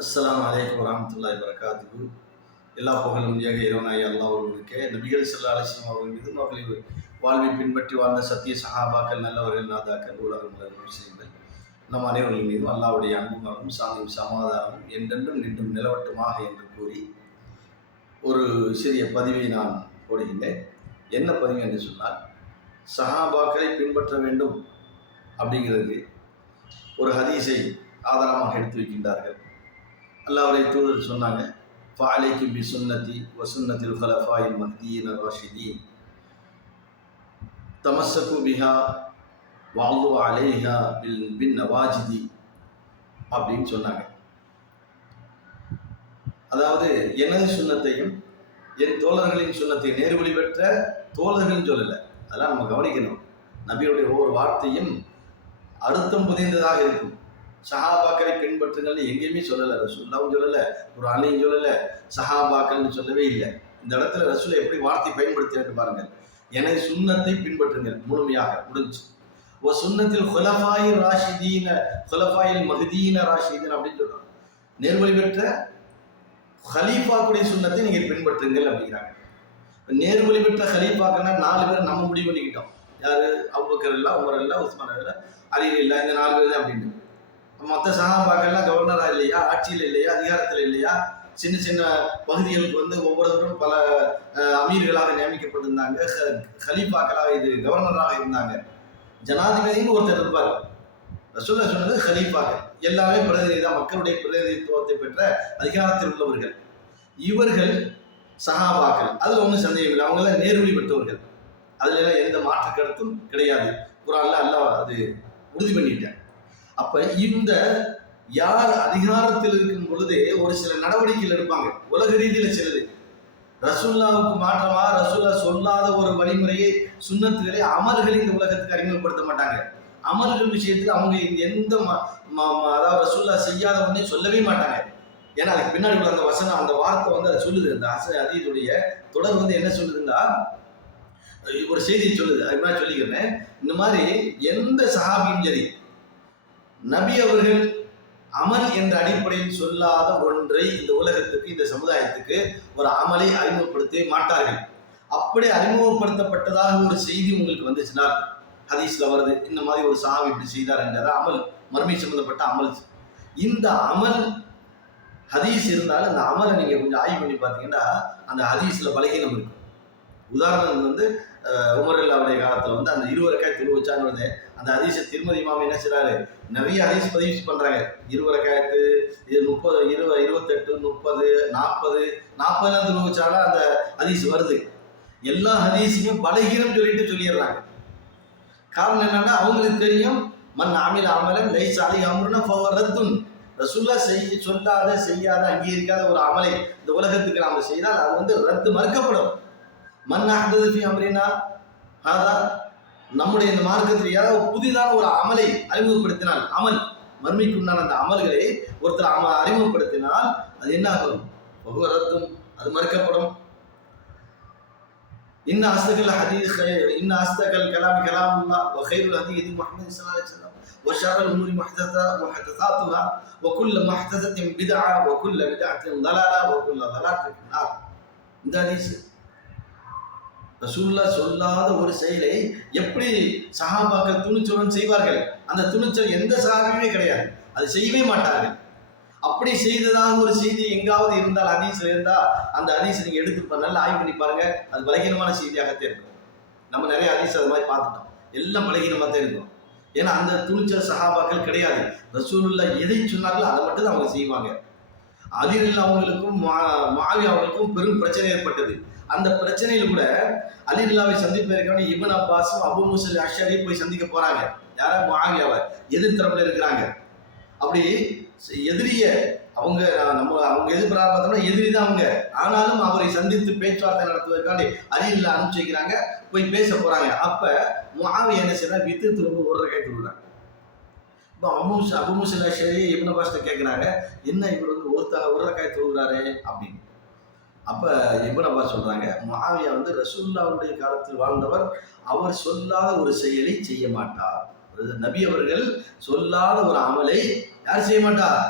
அஸ்ஸலாமு அலைக்கும் வரஹ்மத்துல்லாஹி வபரகாத்துஹு. எல்லா புகழும் ஏக இறைவனாகிய அல்லாஹ் ஒருவனுக்கே. நபிகள் ஸல்லல்லாஹு அலைஹி வஸல்லம் அவர்கள் மீதும் அவர்களின் வாழ்வை பின்பற்றி வாழ்ந்த சத்திய சஹாபாக்கள், நல்லவர்கள், நாதாக்கள், உலகம் முஸ்லிம்கள் நம் அனைவர்கள் மீதும் அல்லாஹ்வுடைய அன்பும் சாந்தியும் சமாதானமும் என்றென்றும் நின்றும் நிலவட்டுமாக என்று கூறி ஒரு சிறிய பதிவை நான் போடுகின்றேன். என்ன பதிவு என்று சொன்னால், சஹாபாக்களை பின்பற்ற வேண்டும் அப்படிங்கிறது ஒரு ஹதீஸை ஆதாரமாக எடுத்து வைக்கின்றார்கள். அல்லாஹ்வுடைய தூதர் சொன்னாங்க, ஃபஅலைக்கும் பி சுன்னதி வ சுன்னத்தில் ஹுலஃபாயில் மஹ்தியின் ராஷிதீன் தமஸ்ஸகு பிஹா வஅது அலைஹா பின் நவாஜிதி அப்படின்னு சொன்னாங்க. அதாவது எனது சுன்னத்தையும் என் தோழர்களின் சுன்னத்தை நேர்வழி பெற்ற தோழர்கள் சொல்லலை, அதெல்லாம் நம்ம கவனிக்கணும். நபியுடைய ஒவ்வொரு வார்த்தையும் அர்த்தம் புதிந்ததாக இருக்கும். சஹாபாக்களை பின்பற்றுங்கள்னு எங்கேயுமே சொல்லலை, ரசூலுல்லாஹ்வும் சொல்லலை, குர்ஆன்லையும் சொல்லலை, சஹாபாக்கள்னு சொல்லவே இல்லை. இந்த இடத்துல ரசூலை எப்படி வார்த்தை பயன்படுத்திட்டு பாருங்கள். எனது சுன்னத்தை பின்பற்றுங்கள், முழுமையாக முடிஞ்சு. ஒரு சுன்னத்தில் ஹுலஃபாயில் ராஷிதீன ஹுலஃபாயில் மஹ்தீன ராஷிதீன் அப்படின்னு சொல்றாங்க. நேர்வழி பெற்ற ஹலீஃபாக்குடைய சுன்னத்தை நீங்கள் பின்பற்றுங்கள் அப்படிங்கிறாங்க. நேர்வழி பெற்ற ஹலீஃபாக்கள்னா 4 பேர் நம்ம முடிவு பண்ணிக்கிட்டோம். யாரு? அபூபக்கர் இல்ல, உமர் இல்ல, உஸ்மான் இல்ல, அலி இல்ல, இந்த 4 பேர் தான் அப்படின்னு. மற்ற சஹாபாக்கள்லாம் கவர்னரா இல்லையா, ஆட்சியில் இல்லையா, அதிகாரத்தில் இல்லையா, சின்ன சின்ன பகுதிகளுக்கு ஒவ்வொருவரும் பல அமீர்களாக நியமிக்கப்பட்டிருந்தாங்க, ஹலீஃபாக்களாக இது கவர்னராக இருந்தாங்க. ஜனாதிபதினு ஒருத்தர் இருப்பார். ரசூலுல்லாஹ் சொன்னது ஹலீஃபாக்கள் எல்லாமே பிரதிநிதி தான், மக்களுடைய பிரதிநிதித்துவத்தை பெற்ற அதிகாரத்தில் உள்ளவர்கள். இவர்கள் சஹாபாக்கள், அதுல ஒன்றும் சந்தேகம் இல்லை, அவங்களாம் நேர்வழி பெற்றவர்கள். அதுல எல்லாம் எந்த மாற்று கருத்தும் கிடையாது. குர்ஆன்ல அல்லாஹ் அது உறுதி பண்ணிட்டேன். அப்ப இந்த யார் அதிகாரத்தில் இருக்கும் பொழுது ஒரு சில நடவடிக்கைகள் எடுப்பாங்க, உலக ரீதியில சிலது. ரசூலுல்லாஹ்வுக்கு மாற்றமா ரசூலுல்லாஹ் சொல்லாத ஒரு வழிமுறையை, சுன்னத்துகளை, அமல்களை இந்த உலகத்துக்கு அறிமுகப்படுத்த மாட்டாங்க. அமல்கள் விஷயத்தில் அவங்க எந்த அதாவது ரசூலுல்லாஹ் செய்யாத ஒன்றை சொல்லவே மாட்டாங்க. ஏன்னா அதுக்கு பின்னாடி உள்ள அந்த வசனம், அந்த வார்த்தை அதை சொல்லுது. அந்த ஹதீஸுடைய தொடர் என்ன சொல்லுதுன்னா, ஒரு செய்தியை சொல்லுது. அது மாதிரி சொல்லிக்கிறேன். இந்த மாதிரி எந்த சஹாபியும் சரி, நபி அவர்கள் அமல் என்ற அடிப்படையில் சொல்லாத ஒன்றை இந்த உலகத்துக்கு, இந்த சமுதாயத்துக்கு ஒரு அமலை அறிமுகப்படுத்தவே மாட்டார்கள். அப்படி அறிமுகப்படுத்தப்பட்டதாக ஒரு செய்தி உங்களுக்கு வந்துச்சுனால், ஹதீஸ்ல வருது, இந்த மாதிரி ஒரு சஹாபி இப்படி செய்தார் என்றது அமல், மறுமை சம்பந்தப்பட்ட அமல். இந்த அமல் ஹதீஸ் இருந்தாலும் அந்த அமலை நீங்க கொஞ்சம் ஆய்வு பண்ணி பார்த்தீங்கன்னா அந்த ஹதீஸ்ல பலகீனம் இருக்கும். உதாரணம் உமர் அல்லாவுடைய காலத்துல அந்த 20 ரக்காத் தொழு வச்சான்னு அந்த ஹதீஸை திருமதி இமாம் என்ன செய்றாரு, நிறைய ஹதீஸ் பதிவு பண்றாங்க. 20 ரக்காத்து, 30, 20, 28, 30, 40 தொழு வச்சாலும் அந்த ஹதீஸ் வருது. எல்லா ஹதீஸையும் பலகீனம் சொல்லிடுறாங்க. காரணம் என்னன்னா, அவங்களுக்கு தெரியும், மன் அமில அமலன் லைஸ அலைஹி அம்ருனா ஃபஹுவ ரத்துன். ரசூலுல்லாஹ் சொல்லாத, செய்யாத, அங்கீகரிக்காத ஒரு அமலை இந்த உலகத்துக்கு நாம செய்தால் அது ரத்து, மறுக்கப்படும். மன் அஹ்தஸ ஃபீ அம்ரினா ஹாதா, நம்முடைய இந்த மார்க்கத்தில் ஏதாவது புதிதான ஒரு அமலை அறிமுகப்படுத்தினால், அமல் மறுமைக்கு உண்டான அந்த அமல்களை ஒருத்தர் அறிமுகப்படுத்தினால் அது என்ன ஆகும்? ஃபஹுவ ரத்துன், அது மறுக்கப்படும். இன்ன அஸ்தகல் கலாம் கலாமுல்லாஹ் வ கைருல் ஹதீ முஹம்மது ஸல்லல்லாஹு அலைஹி வஸல்லம் வ ஷர்ருல் உமூரி முஹதஸாத்துஹா வ குல்லு முஹதஸத்தின் பித்ஆ வ குல்லு பித்ஆத்தின் ضلالة வ குல்லு ضلالة ஃபின் நார். இந்த ஹதீஸ் ரசூலுல்லாஹ் சொல்லாத ஒரு செயலை எப்படி சஹாபாக்கள் துணிச்சலுடன் செய்வார்கள்? அந்த துணிச்சல் எந்த சஹாபியுமே கிடையாது, அது செய்யவே மாட்டார்கள். அப்படி செய்ததாக ஒரு செய்தி எங்காவது இருந்தால், ஹதீஸ்ல இருந்தா அந்த ஹதீஸ் நீங்க எடுத்து நல்லா ஆய்வு பண்ணி பாருங்க, அது பலகீனமான செய்தியாகத்தான் இருக்கும். நம்ம நிறைய ஹதீஸ் அது மாதிரி பார்த்துட்டோம், எல்லாம் பலகீனமாக தான் இருக்கும். ஏன்னா அந்த துணிச்சல் சஹாபாக்கள் கிடையாது. ரசூலுல்லாஹ் எதை சொன்னார்களோ அதை மட்டும் தான் அவங்க செய்வாங்க. அலில் அவங்களுக்கும் முஆவியா அவங்களுக்கும் பெரும் பிரச்சனை ஏற்பட்டது. அந்த பிரச்சனையில கூட அலில்லாவை சந்திப்பதற்கான இப்னு அப்பாஸும் அபூ மூஸா அஷ்அரி போய் சந்திக்க போறாங்க. யாரா? முஆவியாவை. எதிர் தரப்புல இருக்கிறாங்க. அப்படி எதிரிய அவங்க எதிர்பார்த்தா பார்த்தோம்னா எதிரி தான் அவங்க. ஆனாலும் அவரை சந்தித்து பேச்சுவார்த்தை நடத்துவதற்காண்டி அலில்லா அனுப்பிச்சு வைக்கிறாங்க, போய் பேச போறாங்க. அப்ப முஆவியா என்ன செய்யறாங்க? வித்து திரும்ப ஒரு ரக்காத் தொழுறாங்க. இப்போ அபூ மூஸா அஷ்அரி இப்னு அப்பாஸ் கேட்கிறாங்க, என்ன இவர் ஒரு ரக்காத் தொழுகிறாரு அப்படின்னு. அப்ப இப்னு அப்பாஸ் சொல்றாங்க, முஆவியா ரசூலுல்லாஹ்வுடைய காலத்தில் வாழ்ந்தவர், அவர் சொல்லாத ஒரு செயலை செய்ய மாட்டார். நபி அவர்கள் சொல்லாத ஒரு அமலை யார் செய்ய மாட்டார்?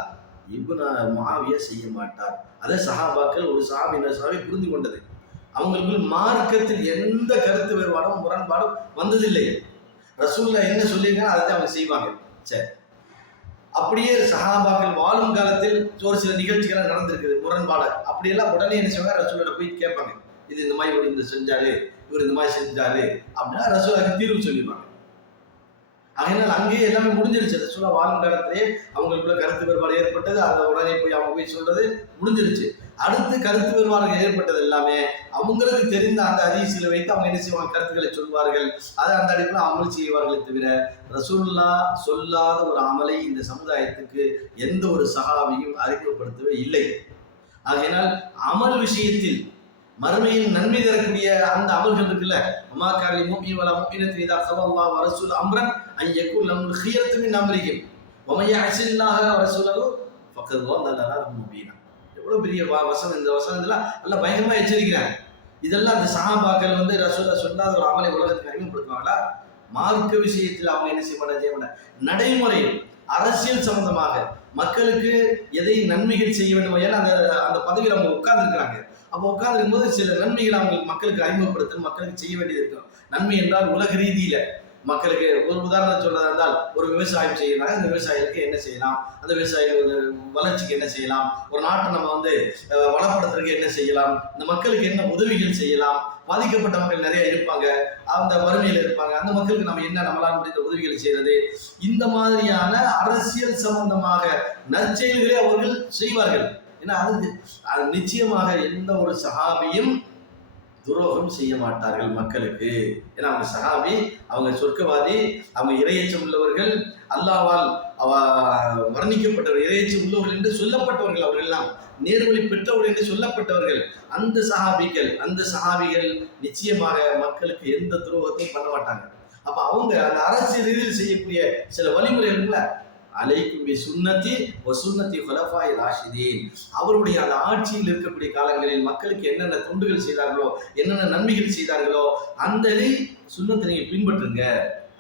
இப்னு முஆவியா செய்ய மாட்டார். அதை சஹாபாக்கள் ஒரு சஹாபி இன்னொரு சஹாபி புரிந்து கொண்டது. அவங்களுக்குள் மார்க்கத்தில் எந்த கருத்து வேறுபாடும் முரண்பாடும் வந்ததில்லை. ரசூலுல்லாஹ் என்ன சொல்லியிருக்காங்க அதை அவங்க செய்வாங்க. சரி, அப்படியே சஹாபாக்கள் வாழும் காலத்தில் ஒரு சில நிகழ்ச்சிகள் நடந்திருக்குது முரண்பாடு. அப்படியெல்லாம் உடனே என்ன செய்வாங்க, ரசூலுல்லாஹ் போய் கேட்பாங்க, இது இந்த மாதிரி இவர் இந்த செஞ்சாரு, இவர் இந்த மாதிரி செஞ்சாரு அப்படின்னா ரசூலுல்லாஹ் தீர்வு சொல்லிடுவாங்க. அதனால அங்கேயே எல்லாமே முடிஞ்சிருச்சு. ரசூலுல்லாஹ் வாழும் காலத்திலேயே அவங்களுக்குள்ள கருத்து வேறுபாடு ஏற்பட்டது, அதை உடனே போய் அவங்க போய் சொல்றது முடிஞ்சிருச்சு. அடுத்து கருத்து வேறுபாடுகள் ஏற்பட்டது எல்லாமே அவங்களுக்கு தெரிந்த அந்த ஹதீஸில் வைத்து அவங்க என்ன செய்வாங்க, கருத்துக்களை சொல்வார்கள். அதை அந்த அடிப்படையில் அமல் செய்வார்களே தவிர ரசூலுல்லாஹ் சொல்லாத ஒரு அமலை இந்த சமுதாயத்துக்கு எந்த ஒரு சஹாபியும் அறிமுகப்படுத்தவே இல்லை. ஆகையினால் அமல் விஷயத்தில் மறுமையின் நன்மை தரக்கூடிய அந்த அமல்கள் இருக்குல்ல, அம்மாக்காரி மூமி வல மூமினத்தின் இதா ஸல்லல்லாஹு அலைஹி வஸல்லம் அம்ரன் அன் யகுல் லஹுல் ஹியரத்து மின் அம்ரிஹிம் வ மன் யஅஸில்லாஹ வ ரசூலஹு ஃபக்கத் ضل ضلالا முபீனா. எவ்வளவு பெரிய வசனம்! இந்த வசனத்துல நல்ல பயங்கரமா எச்சரிக்கிறாங்க. இதெல்லாம் அந்த சஹாபாக்கள் ரசூலுல்லாஹ் சொல்லாத ஒரு அமலை உலகத்துக்கு அறிமுகப்படுத்துவாங்களா? மார்க்க விஷயத்தில் அவங்க என்ன செய்ய மாட்டாங்க, நடைமுறையில் அரசியல் சம்பந்தமாக மக்களுக்கு எதை நன்மைகள் செய்ய வேண்டும். ஏன்னா அந்த அந்த பதவியில் அவங்க உட்கார்ந்து இருக்கிறாங்க. அப்போ உட்கார்ந்துருக்கும் போது சில நன்மைகள் அவங்களுக்கு மக்களுக்கு அறிமுகப்படுத்தணும், மக்களுக்கு செய்ய வேண்டியது இருக்கும். நன்மை என்றால் உலக ரீதியில மக்களுக்கு ஒரு உதாரணம் சொல்றதா இருந்தால், ஒரு விவசாயம் செய்யறாங்க, அந்த விவசாயிகளுக்கு என்ன செய்யலாம், அந்த விவசாயிகள் வளர்ச்சிக்கு என்ன செய்யலாம், ஒரு நாட்டை நம்ம வளப்படுத்துறதுக்கு என்ன செய்யலாம், இந்த மக்களுக்கு என்ன உதவிகள் செய்யலாம், பாதிக்கப்பட்ட மக்கள் நிறைய இருப்பாங்க, அந்த வறுமையில் இருப்பாங்க, அந்த மக்களுக்கு நம்ம என்ன நம்மளால் முடிந்த உதவிகள் செய்யறது, இந்த மாதிரியான அரசியல் சம்பந்தமாக நற்செயல்களை அவர்கள் செய்வார்கள். ஏன்னா அது நிச்சயமாக எந்த ஒரு சஹாபியும் துரோகம் செய்ய மாட்டார்கள் மக்களுக்கு. ஏன்னா அவங்க சஹாபி, அவங்க சொர்க்கவாதி, அவங்க இறையச்சம் உள்ளவர்கள், அல்லாஹ்வால் வர்ணிக்கப்பட்டவர்கள், இறையச்சம் உள்ளவர்கள் என்று சொல்லப்பட்டவர்கள், அவர்கள் எல்லாம் நேர்வழி பெற்றவர்கள் என்று சொல்லப்பட்டவர்கள். அந்த சஹாபிகள் நிச்சயமாக மக்களுக்கு எந்த துரோகத்தையும் பண்ண மாட்டாங்க. அப்ப அவங்க அந்த அரசியல் ரீதியில் செய்யக்கூடிய சில வழிமுறைகள்ல அலைக்கும் பி சுன்னத்தி வ சுன்னத்தி குலஃபாய் ராஷிதீன், அவருடைய அந்த ஆட்சியில் இருக்கக்கூடிய காலங்களில் மக்களுக்கு என்னென்ன தொண்டுகள் செய்தார்களோ, என்னென்ன நன்மைகள் செய்தார்களோ, அந்த சுன்னத்தை நீங்க பின்பற்றுங்க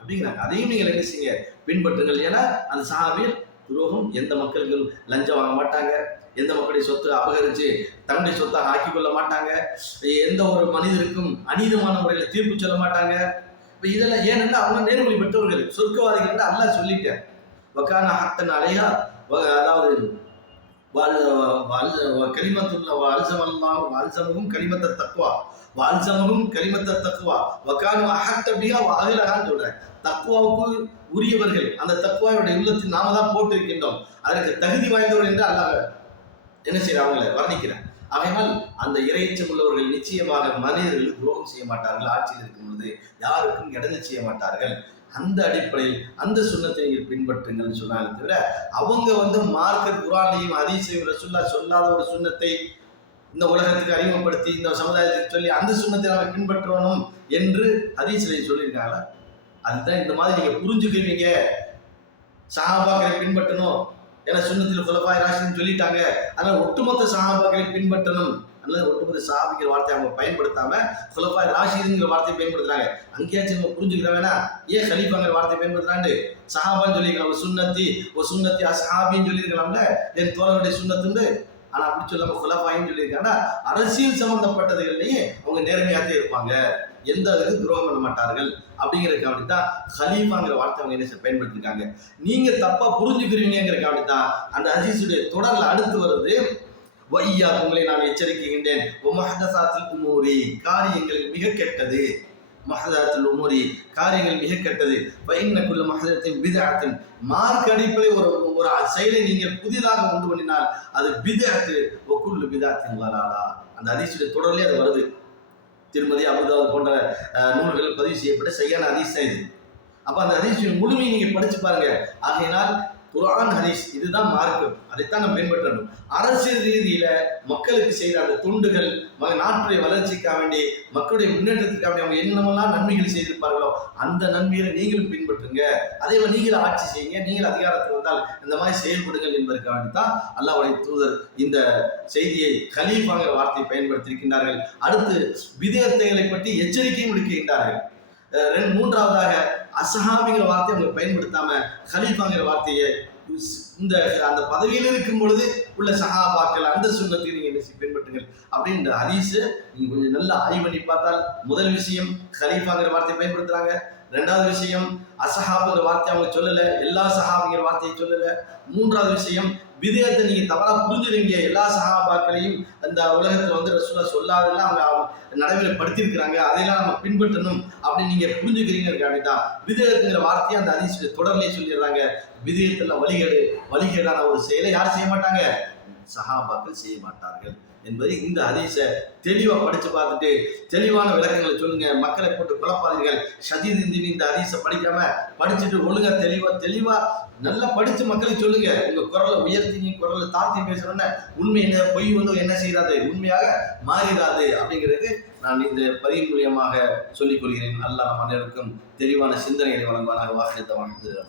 அப்படிங்கிறாங்க. அதையும் நீங்கள் என்ன செய்யுங்க, பின்பற்றுங்கள். ஏன்னா அந்த சஹாபியில் துரோகம், எந்த மக்களுக்கும் லஞ்சம் வாங்க மாட்டாங்க, எந்த மக்களுடைய சொத்தை அபகரித்து தன்னுடைய சொத்தாக ஆக்கி கொள்ள மாட்டாங்க, எந்த ஒரு மனிதருக்கும் அநீதமான முறையில் தீர்ப்பு சொல்ல மாட்டாங்க. இப்போ இதெல்லாம் ஏனென்றால் அவங்க நேர்வழி பெற்றவர்கள், சொர்க்கவாதிகள் அல்லாஹ் சொல்லிட்டேன். வக்கான ஹத்தன் அலைஹா, அதாவது கலிமத்துல்லா வால்சமல்லாஹு வால்சமஹும் கலிமத்த தக்வா வால்சமஹும் கலிமத்த தக்வா வக்கான அஹத்த பிஹா வ அஹ்லஹான்னு சொல்றாங்க. தக்வாவுக்கு உரியவர்கள், அந்த தக்வாவுடைய உள்ளத்தில் நாம தான் போட்டு இருக்கின்றோம், அதற்கு தகுதி வாய்ந்தவர்கள் என்று அல்லாஹ் என்ன செய்யற அவங்களை வர்ணிக்கிறார். ஆகையால் அந்த இறையச்சம் உள்ளவர்கள் நிச்சயமாக மனிதர்களுக்கு துரோகம் செய்ய மாட்டார்கள், ஆட்சியில் இருக்கும் பொழுது யாருக்கும் இடைஞ்சல் செய்ய மாட்டார்கள். அந்த அடிப்படையில் அந்த சுன்னத்தை நீங்கள் பின்பற்றுங்கள் சொன்னாங்க தவிர அவங்க மார்க்க குர்ஆனையும் ஹதீஸையும் ரசூலுல்லாஹ் சொல்லாத ஒரு சுன்னத்தை இந்த உலகத்துக்கு அறிமுகப்படுத்தி இந்த சமுதாயத்துக்கு சொல்லி அந்த சுன்னத்தை நம்ம பின்பற்றணும் என்று ஹதீஸில் சொல்லியிருக்காங்களா? அதுதான் இந்த மாதிரி நீங்க புரிஞ்சுக்குவீங்க. சஹாபாக்களை பின்பற்றணும், ஏன்னா சுன்னத்தில் குலஃபாய் ராஷிதீன் சொல்லிட்டாங்க, அதனால ஒட்டுமொத்த சஹாபாக்களை பின்பற்றணும். அல்லது ஒட்டுமொத்த சஹாபிங்கிற வார்த்தை அவங்க பயன்படுத்தாம குலஃபாய் ராஷிதீன்ங்கிற வார்த்தையை பயன்படுத்துறாங்க. அங்கேயாச்சும் நம்ம புரிஞ்சுக்கிறாங்கன்னா ஏன் கலீஃபாங்கிற வார்த்தையை பயன்படுத்துறாண்டு சஹாபான்னு சொல்லியிருக்கலாம், ஒரு சுன்னத்தி அஸ்ஹாபின்னு சொல்லியிருக்கலாம்ல, என் தோழருடைய சுன்னத்துன்னு. ஆனா அப்படி சொல்லாம குலஃபாயின்னு சொல்லியிருக்காங்கன்னா அரசியல் சம்பந்தப்பட்டதுகள்லயே அவங்க நேர்மையாகவே இருப்பாங்க, எந்த அளவுக்கு துரோகம் பண்ண மாட்டார்கள் அப்படிங்கிறதுக்கு அப்படித்தான் ஹலீஃபாங்கிற வார்த்தை அவங்க என்ன பயன்படுத்திருக்காங்க. நீங்க தப்பா புரிஞ்சுக்கிறீங்கிறதுக்கு அப்படித்தான் அந்த ஹதீஸுடைய தொடர்ல அடுத்து வருது, வையா உங்களை நான் எச்சரிக்கின்றேன், காரியங்கள் மிக கெட்டது, மஹதாத்துல் உமூரி காரியங்கள் மிக கெட்டது, ஃபைன்னகுல் மஹதத்தின் பித்அத்தின் மார்க்க அடிப்படையில் ஒரு செயலை நீங்கள் புதிதாக கொண்டு பண்ணினால் அது பித்அத்து வ குல்லு பித்அத்தின் ضلاலா. அந்த ஹதீஸுடைய தொடர்லயே அது வருது. திருமதி அபூதாவூத் போன்ற நூல்களில் பதிவு செய்யப்பட்ட சரியான ஹதீஸ் தான் இது. அப்ப அந்த ஹதீஸின் முழுமையை நீங்க படிச்சு பாருங்க. ஆகையினால் குர்ஆன் ஹதீஸ் இதுதான் மார்க்கம், அதைத்தான் நம்ம பின்பற்றணும். அரசியல் ரீதியில மக்களுக்கு செய்த அந்த தொண்டுகள், நாட்டுடைய வளர்ச்சிக்காக வேண்டி, மக்களுடைய முன்னேற்றத்துக்காக வேண்டி அவங்க என்னமெல்லாம் நன்மைகள் செய்திருப்பார்களோ அந்த நன்மைகளை நீங்களும் பின்பற்றுங்க. அதே மாதிரி நீங்களும் ஆட்சி செய்யுங்க, நீங்கள் அதிகாரத்தில் வந்தால் இந்த மாதிரி செயல்படுங்கள் என்பதற்காக வேண்டித்தான் அல்லாஹ்வுடைய தூதர் இந்த செய்தியை கலீஃபாங்கிற வார்த்தையை பயன்படுத்தியிருக்கின்றார்கள். அடுத்து பித்அத்துகளை பற்றி எச்சரிக்கையும் விடுக்கின்றார்கள். மூன்றாவதாக அஸ்ஹாபிங்கிற வார்த்தையை அவங்க பயன்படுத்தாம கலீஃபாங்கிற வார்த்தையை இந்த அந்த பதவியில் இருக்கும் பொழுது உள்ள சஹாபாக்கள் அந்த சுன்னத்தை நீங்க என்ன பின்பற்றுங்கள் அப்படின்ற ஹதீஸை நீங்க கொஞ்சம் நல்லா ஆய்வு பண்ணி பார்த்தால், முதல் விஷயம் கலீஃபாங்கிற வார்த்தையை பயன்படுத்துறாங்க. ரெண்டாவது விஷயம் அசஹாபுங்கிற வார்த்தை அவங்க சொல்லல, எல்லா சஹாபிங்கிற வார்த்தையை சொல்லல. மூன்றாவது விஷயம் விதயத்தை நீங்க தவறா புரிஞ்சுறீங்க, எல்லா சஹாபாக்களையும் அந்த உலகத்துல வந்து ரசூலுல்லாஹ் சொல்லாதெல்லாம் அவங்க நடைமுறைப்படுத்தியிருக்கிறாங்க, அதையெல்லாம் நம்ம பின்பற்றணும் அப்படின்னு நீங்க புரிஞ்சுக்கிறீங்க அப்படிதான் விதயத்துங்கிற வார்த்தையை அந்த ஹதீஸ் தொடர்லேயே சொல்லிடுறாங்க. விதயத்துல வழிகேடான ஒரு செயலை யார் செய்ய மாட்டாங்க? சஹாபாக்கள் செய்ய மாட்டார்கள் என்பதை இந்த ஹதீஸை தெளிவா படிச்சு பார்த்துட்டு தெளிவான விளக்கங்களை சொல்லுங்க. மக்களை போட்டு குழப்பாதீர்கள். ஷதீத் இந்த ஹதீஸை படிக்காம படிச்சுட்டு ஒழுங்கா தெளிவா நல்லா படிச்சு மக்களுக்கு சொல்லுங்க. உங்க குரலை உயர்த்தி குரலை தாழ்த்தி பேசுறோன்னா உண்மை என்ன பொய் வந்து என்ன செய்யறாது, உண்மையாக மாறிடாது அப்படிங்கிறது நான் இந்த பதிவு மூலியமாக சொல்லிக் கொள்கிறேன். அல்லாஹ் நம் அனைவருக்கும் தெளிவான சிந்தனைகளை வழங்குவானாக. வாஹித